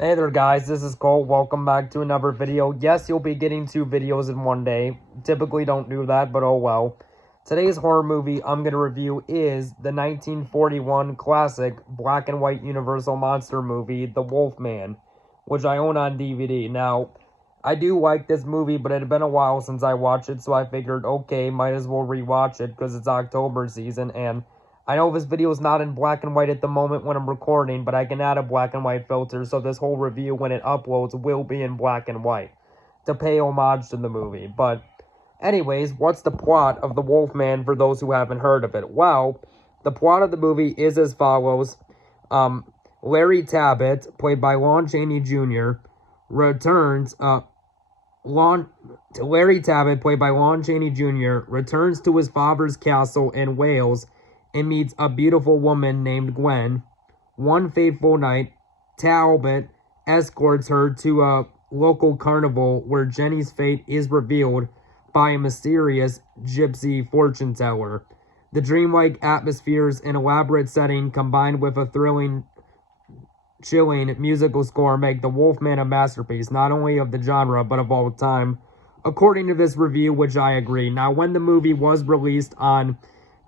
Hey there guys, this is Cole. Welcome back to another video. Yes, you'll be getting 2 videos in one day. Typically don't do that, but oh well. Today's horror movie I'm going to review is the 1941 classic black and white Universal monster movie, The Wolfman, which I own on DVD. Now, I do like this movie, but it had been a while since I watched it, so I figured, okay, might as well rewatch it because it's October season, and I know this video is not in black and white at the moment when I'm recording, but I can add a black and white filter, so this whole review, when it uploads, will be in black and white to pay homage to the movie. But anyways, what's the plot of The Wolfman for those who haven't heard of it? Well, the plot of the movie is as follows. Larry Tabbitt, played by Lon Chaney Jr., returns... Larry Tabbitt, played by Lon Chaney Jr., returns to his father's castle in Wales and meets a beautiful woman named Gwen. One fateful night, Talbot escorts her to a local carnival where Jenny's fate is revealed by a mysterious gypsy fortune teller. The dreamlike atmospheres and elaborate setting combined with a chilling musical score make The Wolfman a masterpiece, not only of the genre, but of all time, according to this review, which I agree. Now, when the movie was released on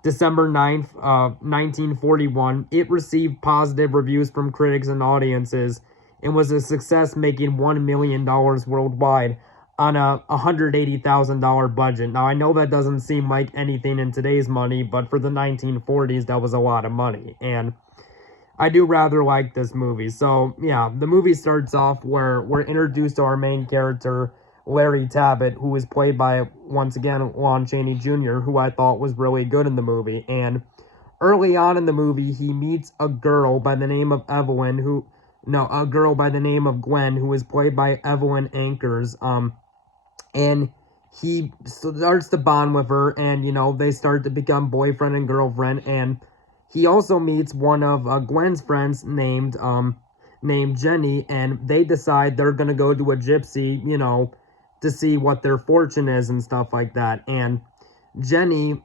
December 9th, 1941, it received positive reviews from critics and audiences and was a success, making $1 million worldwide on a $180,000 budget. Now, I know that doesn't seem like anything in today's money, but for the 1940s, that was a lot of money, and I do rather like this movie. So, yeah, the movie starts off where we're introduced to our main character, Larry Tabbitt, who is played by, once again, Lon Chaney Jr., who I thought was really good in the movie. And early on in the movie, he meets a girl by the name of a girl by the name of Gwen, who is played by Evelyn Ankers. And he starts to bond with her, and, they start to become boyfriend and girlfriend, and he also meets one of Gwen's friends named Jenny, and they decide they're going to go to a gypsy, to see what their fortune is and stuff like that. And Jenny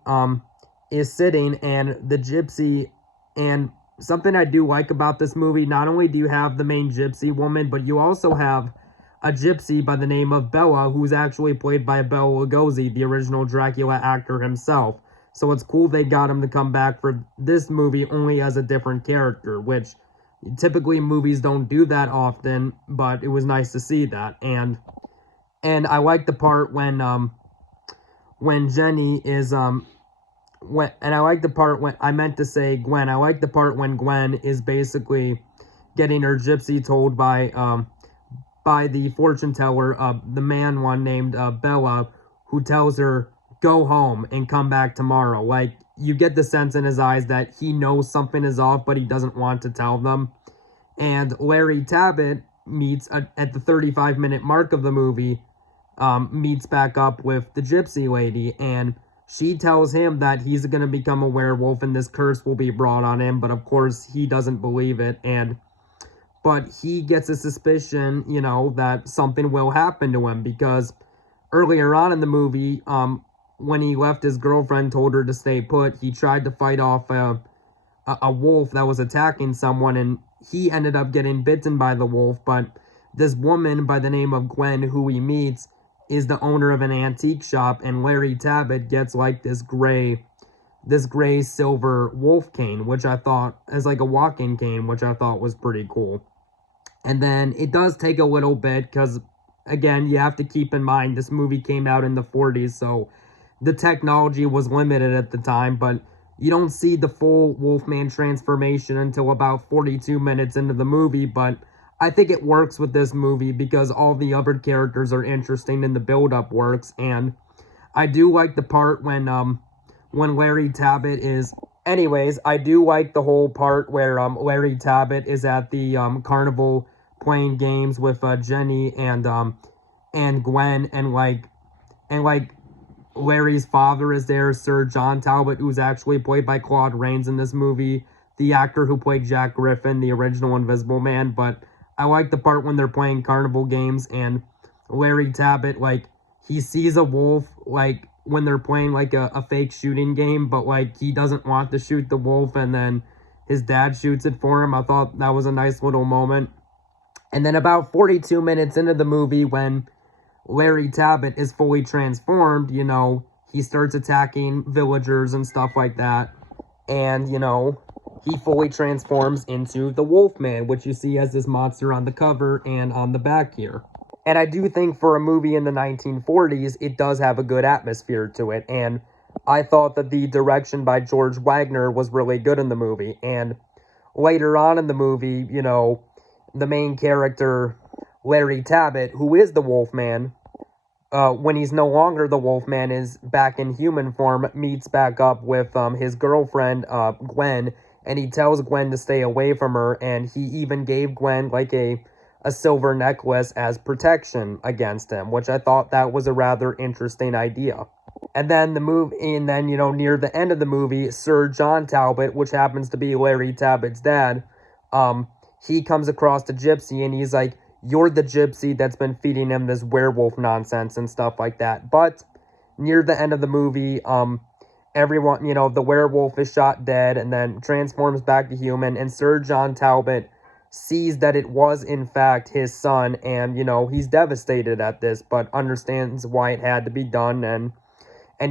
is sitting, and the gypsy, and something I do like about this movie, not only do you have the main gypsy woman, but you also have a gypsy by the name of Bela, who's actually played by Bela Lugosi, the original Dracula actor himself. So it's cool they got him to come back for this movie only as a different character, which typically movies don't do that often, but it was nice to see that. And I like the part when Jenny is I like the part when I meant to say Gwen. I like the part when Gwen is basically getting her gypsy told by the fortune teller, the man one named Bela, who tells her, go home and come back tomorrow. Like, you get the sense in his eyes that he knows something is off, but he doesn't want to tell them. And Larry Tabbitt meets at the 35-minute mark of the movie, meets back up with the gypsy lady, and she tells him that he's going to become a werewolf and this curse will be brought on him, but of course he doesn't believe it, but he gets a suspicion, that something will happen to him, because earlier on in the movie, when he left, his girlfriend told her to stay put. He tried to fight off a wolf that was attacking someone, and he ended up getting bitten by the wolf. But this woman by the name of Gwen, who he meets, is the owner of an antique shop, and Larry Tabbitt gets like this gray silver wolf cane, which I thought, as like a walking cane, which I thought was pretty cool. And then it does take a little bit, because again, you have to keep in mind this movie came out in the 40s, so the technology was limited at the time, but you don't see the full Wolfman transformation until about 42 minutes into the movie. But I think it works with this movie because all the other characters are interesting and the build-up works. And I do like the part when Larry Tabbitt is... Anyways, I do like the whole part where Larry Tabbitt is at the carnival playing games with Jenny and Gwen, and Larry's father is there, Sir John Talbot, who's actually played by Claude Rains in this movie, the actor who played Jack Griffin, the original Invisible Man. But I like the part when they're playing carnival games, and Larry Tabbitt, he sees a wolf, when they're playing, a fake shooting game, but, he doesn't want to shoot the wolf, and then his dad shoots it for him. I thought that was a nice little moment. And then about 42 minutes into the movie, when Larry Tabbitt is fully transformed, you know, he starts attacking villagers and stuff like that. And, you know, he fully transforms into the Wolfman, which you see as this monster on the cover and on the back here. And I do think for a movie in the 1940s, it does have a good atmosphere to it. And I thought that the direction by George Wagner was really good in the movie. And later on in the movie, you know, the main character, Larry Tabbitt, who is the Wolfman, when he's no longer the Wolfman, is back in human form, meets back up with his girlfriend, Gwen, and he tells Gwen to stay away from her, and he even gave Gwen, like, a silver necklace as protection against him, which I thought that was a rather interesting idea. And then you know, near the end of the movie, Sir John Talbot, which happens to be Larry Tabbitt's dad, he comes across the gypsy, and he's like, "You're the gypsy that's been feeding him this werewolf nonsense," and stuff like that. But near the end of the movie, everyone, you know, the werewolf is shot dead and then transforms back to human, and Sir John Talbot sees that it was, in fact, his son, and, you know, he's devastated at this, but understands why it had to be done, and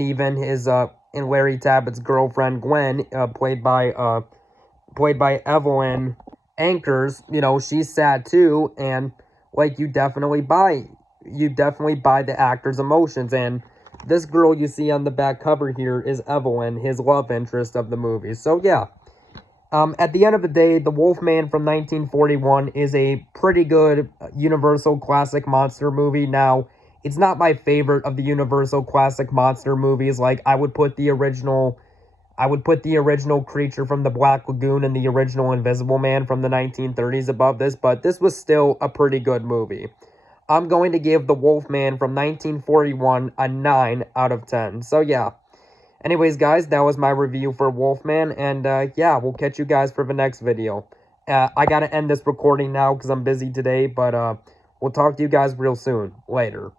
even his, and Larry Tabbitt's girlfriend, Gwen, played by Evelyn Ankers, you know, she's sad too, and, like, you definitely buy the actor's emotions, and this girl you see on the back cover here is Evelyn, his love interest of the movie. So, yeah. At the end of the day, The Wolfman from 1941 is a pretty good Universal classic monster movie. Now, it's not my favorite of the Universal classic monster movies. Like, I would put the original Creature from the Black Lagoon and the original Invisible Man from the 1930s above this, but this was still a pretty good movie. I'm going to give The Wolfman from 1941 a 9 out of 10. So, yeah. Anyways, guys, that was my review for Wolfman, and, yeah, we'll catch you guys for the next video. I gotta end this recording now because I'm busy today, but, we'll talk to you guys real soon. Later.